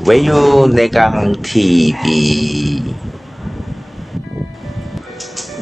외유내강 TV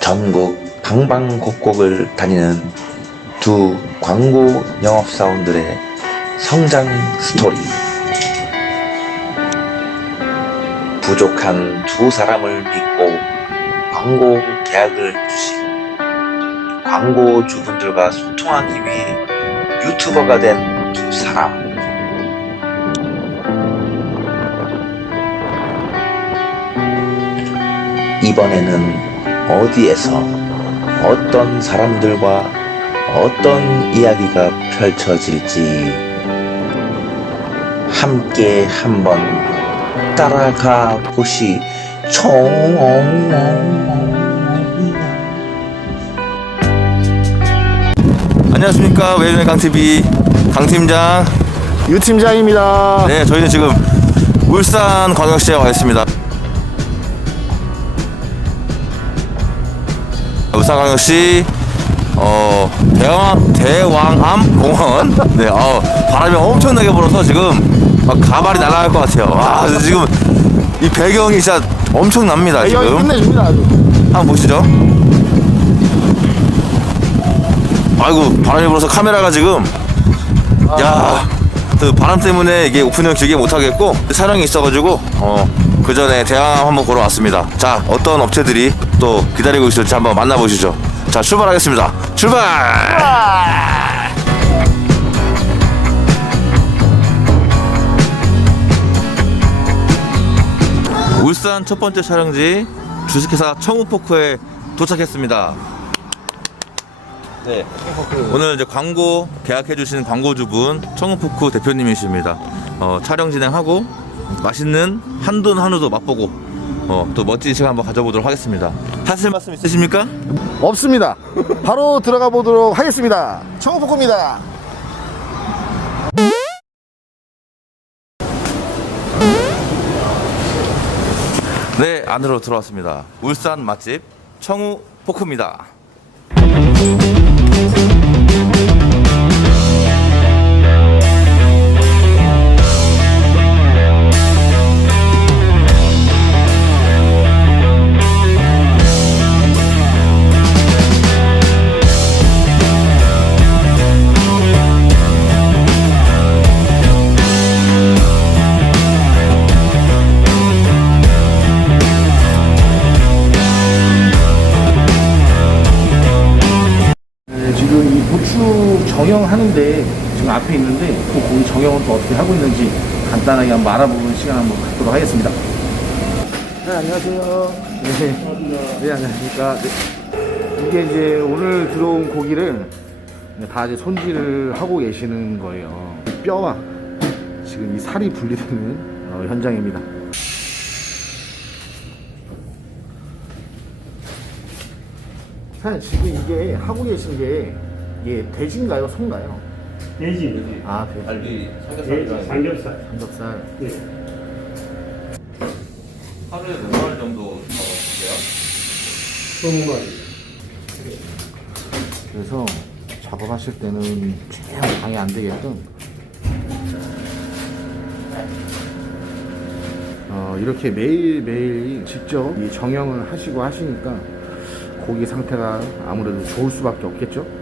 전국 방방곡곡을 다니는 두 광고 영업사원들의 성장 스토리. 부족한 두 사람을 믿고 광고 계약을 주신 광고주분들과 소통하기 위해 유튜버가 된 두 사람 이번에는 어디에서 어떤 사람들과 어떤 이야기가 펼쳐질지 함께 한번 따라가 보시죠. 안녕하십니까 외연의 강TV 강팀장 유 팀장입니다. 네 저희는 지금 울산 광역시에 와 있습니다 울산광역시 어 대왕 대왕암 공원 네 어, 바람이 엄청나게 불어서 지금 막 가발이 날아갈 것 같아요 와 지금 이 배경이 진짜 엄청납니다 지금 끝내줍니다. 아주. 한번 보시죠. 아이고 바람이 불어서 카메라가 지금 야. 그 바람 때문에 이게 오픈을 길게 못 하겠고 촬영이 있어가지고 어 그 전에 대항 한번 보러 왔습니다. 자 어떤 업체들이 또 기다리고 있을지 한번 만나보시죠. 자 출발하겠습니다. 출발! 울산 첫 번째 촬영지 주식회사 청우포크에 도착했습니다. 네. 오늘 이제 광고 계약해 주신 광고주분 청우포크 대표님이십니다. 어, 촬영 진행하고 맛있는 한돈 한우도 맛보고 어, 또 멋진 시간 한번 가져보도록 하겠습니다. 하실 말씀 있으십니까? 없습니다. 바로 들어가 보도록 하겠습니다. 청호포크입니다. 네, 안으로 들어왔습니다. 울산 맛집 청우 포크입니다. 정형하는데 지금 앞에 있는데 그 고기 정형은 또 어떻게 하고 있는지 간단하게 한번 알아보는 시간 한번 갖도록 하겠습니다. 네, 안녕하세요. 네, 네 안녕하십니까. 네. 이게 이제 오늘 들어온 고기를 다 이제 손질을 하고 계시는 거예요. 뼈와 지금 이 살이 분리되는 어, 현장입니다. 사장님 지금 이게 하고 계신 게 이게 돼지인가요, 소인가요? 돼지, 아, 돼지. 갈비, 돼지, 삼겹살. 삼겹살. 예. 하루에 몇 마리 정도 먹어주세요? 스무 마리. 그래서 작업하실 때는 최대한 방해 안 되게끔 어, 이렇게 매일매일 직접 이 정형을 하시고 하시니까 고기 상태가 아무래도 좋을 수밖에 없겠죠?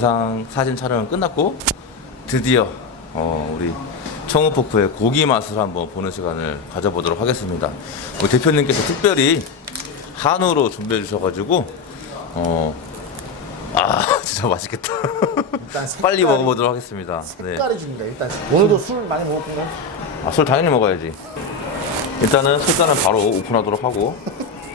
영상 사진 촬영은 끝났고 드디어 어, 우리 청우포크의 고기 맛을 한번 보는 시간을 가져보도록 하겠습니다. 우리 대표님께서 특별히 한우로 준비해 주셔가지고 어, 아 진짜 맛있겠다. 빨리 먹어보도록 하겠습니다. 네. 줍니다 일단 오늘도 술 많이 먹었군요 아, 술 당연히 먹어야지. 일단은 술잔을 바로 오픈하도록 하고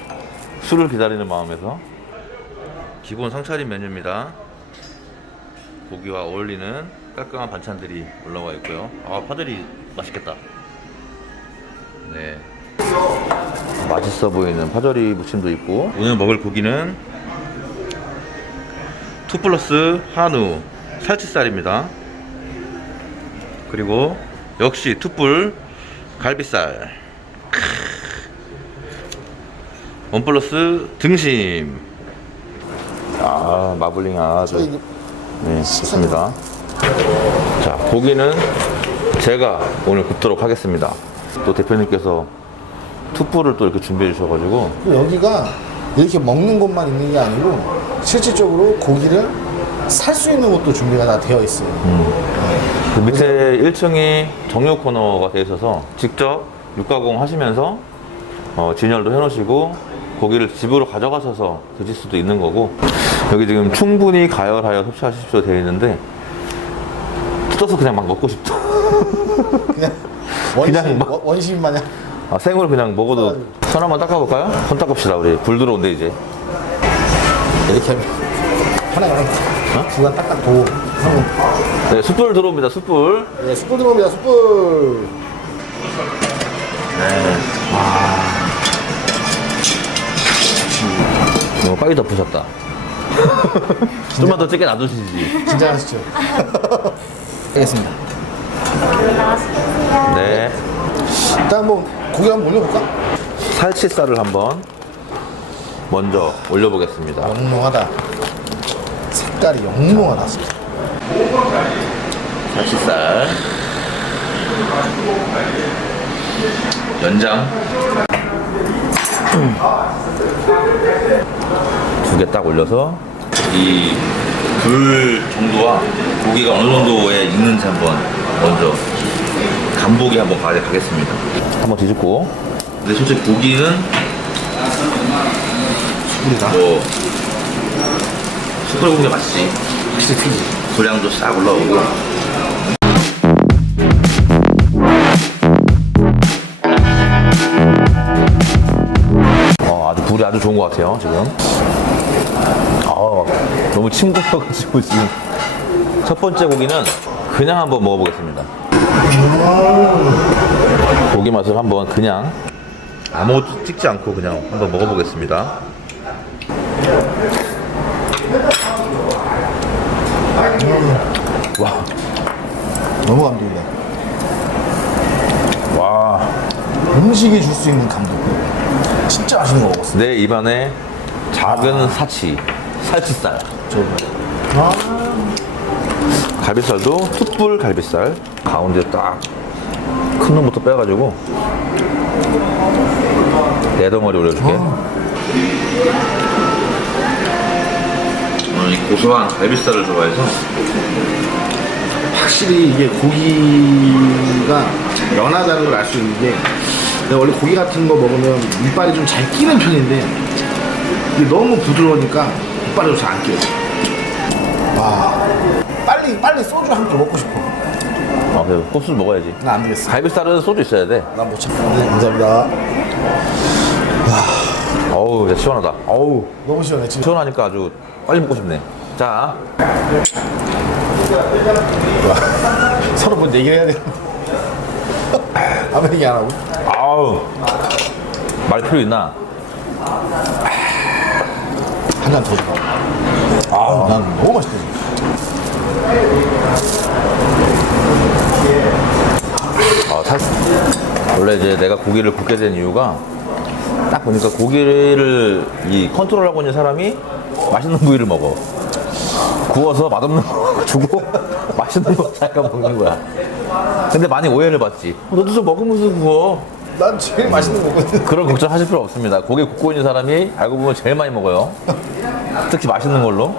술을 기다리는 마음에서 기본 상차림 메뉴입니다. 고기와 어울리는 깔끔한 반찬들이 올라와 있고요. 아 파절이 맛있겠다. 네. 맛있어 보이는 파절이 무침도 있고 오늘 먹을 고기는 투 플러스 한우 살치살입니다. 그리고 역시 투뿔 갈비살. 원 플러스 등심. 아 마블링 아주 네 좋습니다. 자 고기는 제가 오늘 굽도록 하겠습니다. 또 대표님께서 투뿔을 또 이렇게 준비해 주셔가지고 여기가 이렇게 먹는 곳만 있는 게 아니고 실질적으로 고기를 살 수 있는 곳도 준비가 다 되어 있어요. 그 밑에 1층이 정육 코너가 되어 있어서 직접 육가공 하시면서 어, 진열도 해놓으시고 고기를 집으로 가져가셔서 드실 수도 있는 거고 여기 지금 충분히 가열하여 섭취하십시오. 되어 있는데 뜯어서 그냥 막 먹고 싶다. 그냥 원심, 그냥 막- 원- 원심 마냥. 아, 생으로 그냥 먹어도 손 한번 닦아볼까요? 손 닦읍시다 우리. 불 들어온대 이제. 이렇게 하면 하나 그냥 구간 딱딱 도 하면 네 숯불 들어옵니다 숯불. 네, 숯불 들어옵니다 숯불. 너무 빨리 덮으셨다 좀만 더 찌게 놔두시지. 긴장하시죠? 알겠습니다. 네. 일단 한번 고기 한번 올려볼까? 살치살을 한번 먼저 올려보겠습니다. 영롱하다. 색깔이 영롱하다. 살치살. 연장 두 개 딱 올려서 이 불 정도와 고기가 어느 정도에 익는지 한번 먼저 간보기 한번 가- 가겠습니다. 한번 뒤집고. 근데 솔직히 고기는 우리가 뭐 숯불고기 맛있지. 확실히 틀리지 분량도 싹 올라오고. 어, 아주 불이 아주 좋은 것 같아요 지금. 아, 너무 싱거워가지고 지금. 첫 번째 고기는 그냥 한번 먹어보겠습니다. 고기 맛을 한번 그냥 아무것도 찍지 않고 그냥 한번 먹어보겠습니다. 와. 너무 감동이다. 와. 음식이 줄 수 있는 감동. 진짜 맛있는 거 먹었어. 내 입안에 작은 사치, 살치살. 아, 갈비살도 숯불 갈비살. 가운데 딱 큰 놈부터 빼가지고 네 덩어리 올려줄게. 오늘 이 고소한 갈비살을 좋아해서 확실히 이게 고기가 연하다는 걸 알 수 있는 게 내가 원래 고기 같은 거 먹으면 이빨이 좀 잘 끼는 편인데 이게 너무 부드러우니까 잘안 끼어. 와 빨리 빨리 소주 한 개 먹고 싶어. 아, 그래 소스 먹어야지. 나 안 되겠어. 갈비살은 소주 있어야 돼. 난 못 참아. 네, 감사합니다. 어우, 진짜 시원하다. 어우, 너무 시원해 지금. 시원하니까 아주 빨리 먹고 싶네. 자, 서로 뭔 얘기를 해야 돼. 아무 얘기 안 하고. 아우, 말 필요 있나? 한잔더 줘. 아, 난 너무 맛있다 지금. 어, 살- 원래 이제 내가 고기를 굽게 된 이유가 딱 보니까 고기를 이 컨트롤하고 있는 사람이 맛있는 부위를 먹어. 구워서 맛없는 거 주고 맛있는 거 자기가 먹는 거야. 근데 많이 오해를 받지. 어, 너도 좀 먹으면서 구워. 난 제일 맛있는 거거든. 그런 걱정 하실 필요 없습니다. 고기 굽고 있는 사람이 알고 보면 제일 많이 먹어요. 특히 맛있는 걸로.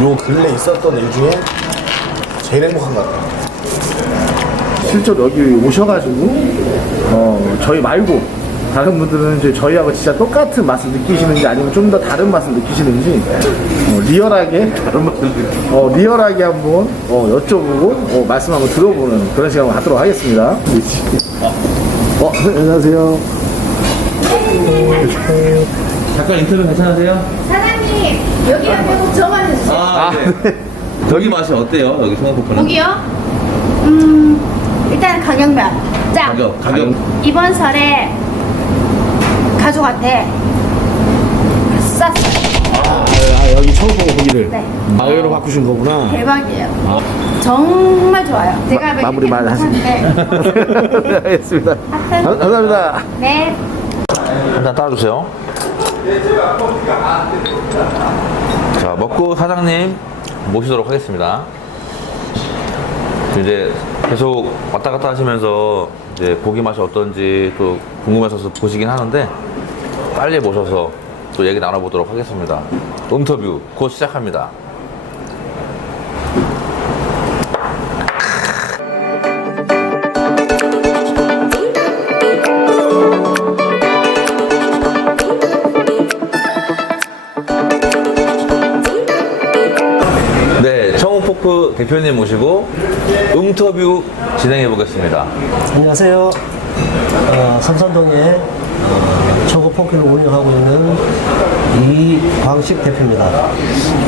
요 근래 있었던 일 중에 제일 행복한 것 같아. 실제로 여기 오셔가지고 어, 저희 말고 다른 분들은 이제 저희하고 진짜 똑같은 맛을 느끼시는지 아니면 좀 더 다른 맛을 느끼시는지 어, 리얼하게 다른 맛을 어, 리얼하게 한번 어, 여쭤보고 어, 말씀 한번 들어보는 그런 시간을 갖도록 하겠습니다. 어, 네, 안녕하세요. 잠깐 인터뷰 괜찮으세요? 사장님 여기 옆에 꼭 저만 해주세요. 아, 네. 여기 맛이 어때요? 여기 청어포크는? 고기요? 음, 일단 가격면. 짱. 가격 가격 이번 설에 가족한테 쌌어 요. 아, 본 고기를 네. 마요로 바꾸신 거구나. 대박이에요. 정말 좋아요. 제가 마, 무리 말 하십니다. 네. 알겠습니다. 하여튼, 감- 감사합니다. 네. 한잔 따라주세요. 자, 먹고 사장님 모시도록 하겠습니다. 이제 계속 왔다 갔다 하시면서 이제 고기 맛이 어떤지 또 궁금해서 보시긴 하는데 빨리 모셔서 또 얘기 나눠보도록 하겠습니다. 인터뷰 곧 시작합니다. 네, 대표님 모시고 인터뷰 진행해 보겠습니다. 안녕하세요. 어, 삼산동에 어, 초고 포크를 운영하고 있는 이광식 대표입니다.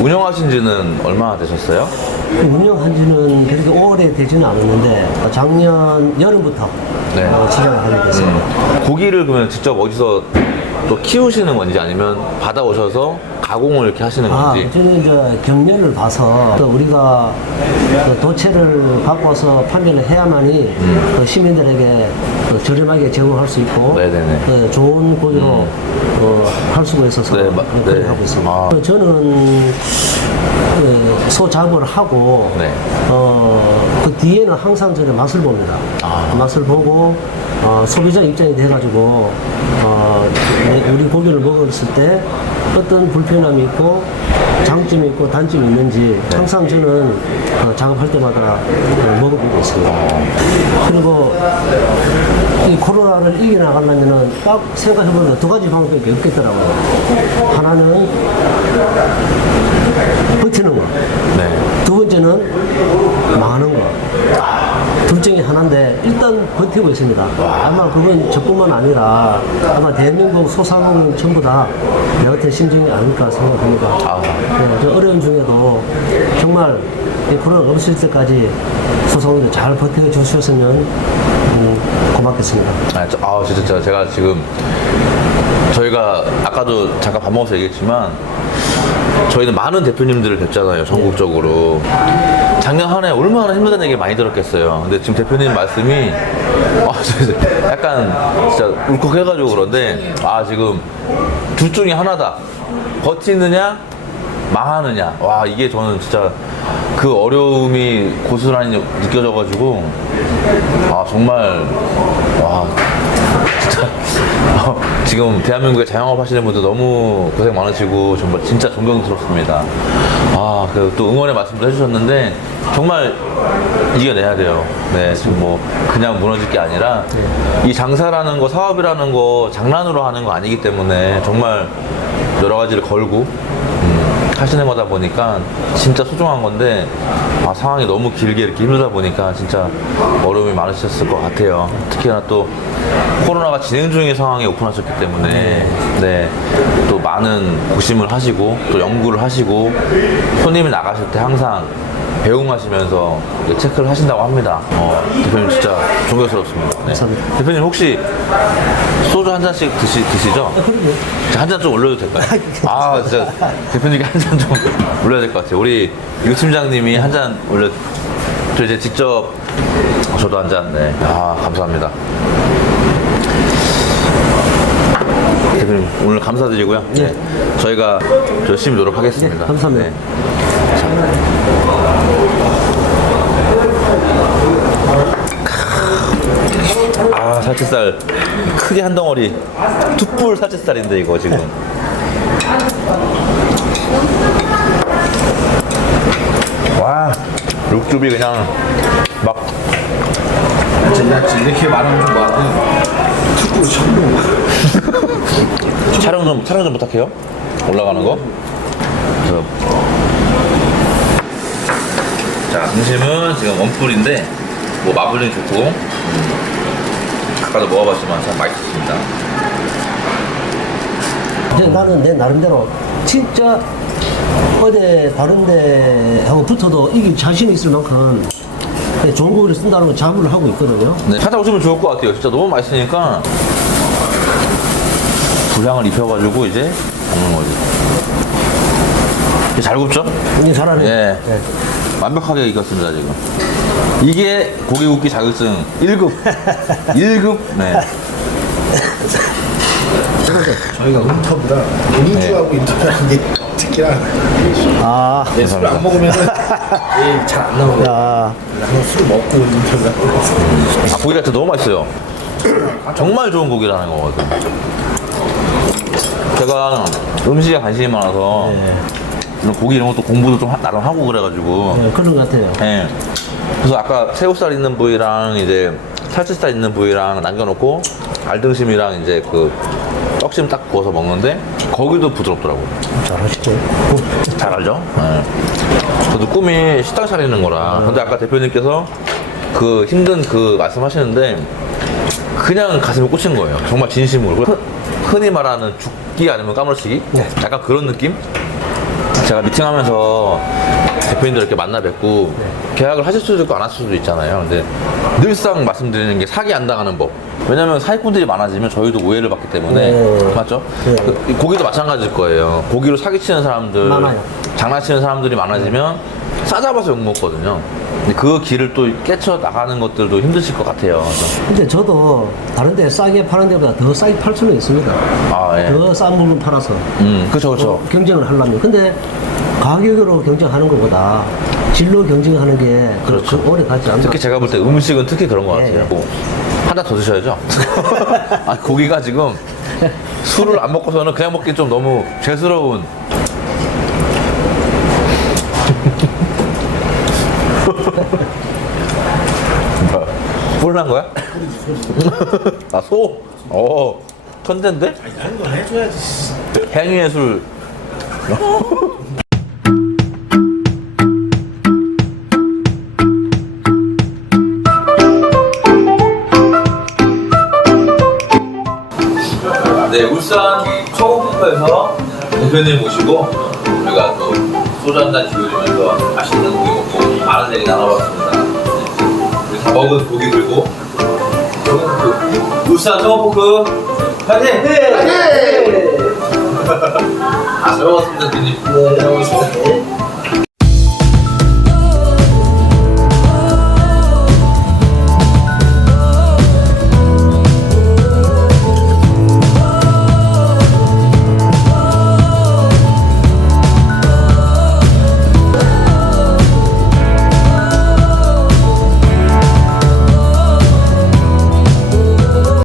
운영하신 지는 얼마나 되셨어요? 운영한 지는 그렇게 오래 되지는 않았는데 어, 작년 여름부터 네. 어, 시작을 하게 됐습니다. 고기를 그러면 직접 어디서 또 키우시는 건지 아니면 받아오셔서 가공을 이렇게 하시는 아, 건지 저는 이제 경매를 봐서 또 우리가 그 도체를 와서 판매를 해야만이 그 시민들에게 그 저렴하게 제공할 수 있고 음. 네네네. 그 좋은 고기로 어, 할 수가 있어서 네, 마- 그렇게 네. 하고 있습니다. 아. 그 저는 그 소작업을 하고 네. 어, 그 뒤에는 항상 저는 맛을 봅니다. 아. 맛을 보고 어, 소비자 입장이 돼가지고 어, 고기를 먹었을 때 어떤 불편함이 있고 장점이 있고 단점이 있는지 네. 항상 저는 어, 작업할 때마다 어, 먹어보고 있습니다. 그리고 이 코로나를 이겨나가려면은 딱 생각해보면 두 가지 방법밖에 없겠더라고요. 하나는 버티는 거. 네. 두 번째는 망하는 거. 둘 중에 하나인데 일단 버티고 있습니다. 아마 그건 저뿐만 아니라 아마 대한민국 소상공인 전부 다 내 같은 심정이 아닐까 생각합니다. 아. 네, 저 어려운 중에도 정말 이 코로나 없을 때까지 소상공인들 잘 버텨 주셨으면 음, 고맙겠습니다. 아, 저, 아 진짜 제가 지금 저희가 아까도 잠깐 밥 먹어서 얘기했지만 저희는 많은 대표님들을 뵙잖아요 전국적으로. 작년 한 해 얼마나 힘들다는 얘기 많이 들었겠어요. 근데 지금 대표님 말씀이 아, 저 약간 진짜 울컥해가지고 그런데 아 지금 둘 중에 하나다. 버티느냐 망하느냐 와 이게 저는 진짜 그 어려움이 고스란히 느껴져가지고 아 정말 와 진짜 어, 지금 대한민국에 자영업 하시는 분들 너무 고생 많으시고 정말 진짜 존경스럽습니다. 아, 그또 응원의 말씀도 해주셨는데 정말 이겨내야 돼요. 네, 지금 뭐 그냥 무너질 게 아니라 이 장사라는 거, 사업이라는 거 장난으로 하는 거 아니기 때문에 정말 여러 가지를 걸고 음, 하시는 거다 보니까 진짜 소중한 건데 아, 상황이 너무 길게 이렇게 힘들다 보니까 진짜 어려움이 많으셨을 것 같아요. 특히나 또 코로나가 진행 중인 상황에 오픈하셨기 때문에 네, 또 많은 고심을 하시고 또 연구를 하시고 손님이 나가실 때 항상 배웅하시면서 체크를 하신다고 합니다. 어, 대표님 진짜 존경스럽습니다. 네. 감사합니다. 대표님 혹시 소주 한 잔씩 드시, 드시죠? 한 잔 좀 올려도 될까요? 아, 진짜 대표님께 한 잔 좀 올려야 될 것 같아요. 우리 유 팀장님이 한 잔 올려, 저 이제 직접 저도 한 잔, 네. 아, 감사합니다. 대표님 오늘 감사드리고요. 네. 저희가 열심히 노력하겠습니다. 네, 감사합니다. 네. 아 살치살. 크게 한 덩어리. 툭불 살치살인데 이거 지금. 와 육즙이 그냥 막. 이렇게 많은 것 같아. 축구 봐. 촬영 좀 촬영 좀 부탁해요. 올라가는 거. 그래서 자 등심은 지금 원뿔인데 뭐 마블링 좋고 음, 아까도 먹어봤지만 참 맛있습니다 이제 나는 내 나름대로 진짜 어제 다른 데하고 붙어도 이길 자신 있을 만큼 네, 좋은 고기를 쓴다는 걸 자부를 하고 있거든요. 네, 찾아오시면 좋을 것 같아요. 진짜 너무 맛있으니까 불향을 입혀가지고 이제 먹는 거지. 잘 굽죠? 잘하네. 예. 네. 완벽하게 익었습니다, 지금. 이게 고기 굽기 자격증 1급. 1급. 네. 저희가 인터뷰라 음주하고 인터뷰하는 게 특히나 아, 술안 먹으면은 잘안 나오거든요. 야, 나는 술 먹고 인터뷰하고 아, 고기가 진짜 너무 맛있어요. 정말 좋은 고기라는 거거든. 제가 음식에 관심이 많아서 이런 고기 이런 것도 공부도 좀 하- 나름 하고 그래가지고 네, 그런 것 같아요. 예. 그래서 아까 새우살 있는 부위랑 이제 살치살 있는 부위랑 남겨놓고 알등심이랑 이제 그 떡심 딱 구워서 먹는데 거기도 부드럽더라고요. 잘하시죠. 잘 알죠? 예. 저도 꿈이 식당 차리는 거라. 근데 아까 대표님께서 그 힘든 그 말씀하시는데 그냥 가슴에 꽂힌 거예요. 정말 진심으로. 흔- 흔히 말하는 죽기 아니면 까물치기? 약간 그런 느낌? 제가 미팅하면서 대표님들 이렇게 만나 뵙고 계약을 하실 수도 있고 안 하실 수도 있잖아요. 근데 늘상 말씀드리는 게 사기 안 당하는 법. 왜냐면 사기꾼들이 많아지면 저희도 오해를 받기 때문에 네. 맞죠? 네. 그- 이 고기도 마찬가지일 거예요. 고기로 사기치는 사람들, 많아요. 장난치는 사람들이 많아지면 싸잡아서 욕먹거든요. 근데 그 길을 또 깨쳐 나가는 것들도 힘드실 것 같아요. 그래서 근데 저도 다른 데 싸게 파는 데보다 더 싸게 팔 수는 있습니다. 아, 예. 더 싼 물건 팔아서 음, 그쵸, 그쵸. 어, 경쟁을 하려면. 근데 가격으로 경쟁하는 것보다 질로 경쟁하는 게 그렇죠. 오래 가지 않나. 특히 제가 볼 때 음식은 특히 그런 것 예, 같아요. 하나 더 드셔야죠. 아, 고기가 지금 술을 안 먹고서는 그냥 먹기 좀 너무 죄스러운. 뭐야, 뿔난 거야? 아, 소? 어, 천재인데? 하는 건 해줘야지. 행위의 술. 네, 울산 초급부에서 대표님 모시고 우리가 또 소주 한잔 기울이면서 맛있는 고기 먹고 많은 얘기 나눠봤습니다. 네, 먹은 고기 들고 초급부 울산 초급부 파이팅! 파이팅! 아, 잘 먹었습니다, 대표님. 네, 잘 먹었습니다.